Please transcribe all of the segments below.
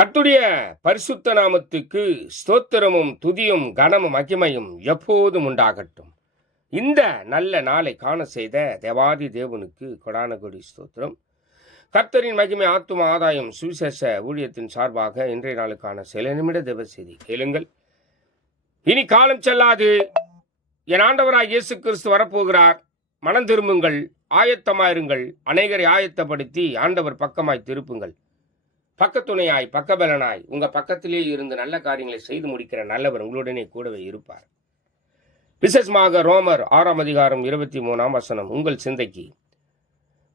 கர்த்துடைய பரிசுத்த நாமத்துக்கு ஸ்தோத்திரமும் துதியும் கனமும் மகிமையும் எப்போதும் உண்டாகட்டும். இந்த நல்ல நாளை காண செய்த தேவாதி தேவனுக்கு கொடானகுடி ஸ்தோத்திரம். கர்த்தரின் மகிமை ஆத்தும ஆதாயம் சுவிசேஷ ஊழியத்தின் சார்பாக இன்றைய நாளுக்கான சில நிமிட தேவ செய்தி கேளுங்கள். இனி காலம் செல்லாது. என் ஆண்டவராக இயேசு கிறிஸ்து வரப்போகிறார். மனம் திரும்புங்கள். ஆயத்தமாயிருங்கள். அநேகரை ஆயத்தப்படுத்தி ஆண்டவர் பக்கமாய் திருப்புங்கள். பக்கத்துணையாய் பக்கபலனாய் உங்க பக்கத்திலே இருந்து நல்ல காரியங்களை செய்து முடிக்கிற நல்லவர் உங்களுடனே கூடவே இருப்பார். விசேஷமாக ரோமர் ஆறாம் அதிகாரம் இருபத்தி மூணாம் வசனம் உங்கள் சிந்தைக்கு.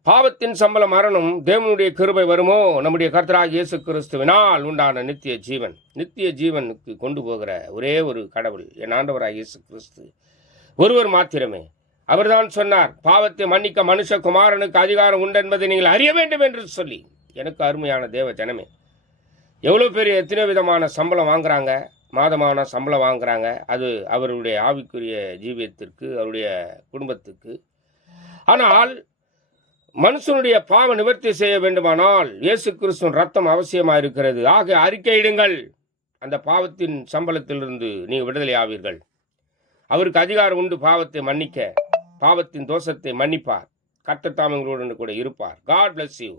பாவத்தின் சம்பளம் மரணம் தேவனுடைய கிருபை வருமோ? நம்முடைய கர்த்தராக இயேசு கிறிஸ்துவினால் உண்டான நித்திய ஜீவன். நித்திய ஜீவனுக்கு கொண்டு போகிற ஒரே ஒரு கடவுள் என் ஆண்டவராக இயேசு கிறிஸ்து ஒருவர் மாத்திரமே. அவர்தான் சொன்னார் பாவத்தை மன்னிக்க மனுஷகுமாரனுக்கு அதிகாரம் உண்டு என்பதை நீங்கள் அறிய வேண்டும் என்று சொல்லி. எனக்கு அருமையான தேவ ஜனமே. எவ்வளோ பேர் எத்தனை விதமான சம்பளம் வாங்குறாங்க? மாதமான சம்பளம் வாங்குறாங்க. அது அவருடைய ஆவிக்குரிய ஜீவியத்திற்கு அவருடைய குடும்பத்துக்கு. ஆனால் மனுஷனுடைய பாவ நிவர்த்தி செய்ய வேண்டுமானால் இயேசு கிறிஸ்துவின் ரத்தம் அவசியமாக இருக்கிறது ஆக அறிக்கையிடுங்கள் அந்த பாவத்தின் சம்பளத்திலிருந்து நீங்கள் விடுதலை ஆவீர்கள். அவருக்கு அதிகாரம் உண்டு. பாவத்தை மன்னிக்க. பாவத்தின் தோஷத்தை மன்னிப்பார். கட்டத்தாமங்களுடன் கூட இருப்பார். God bless you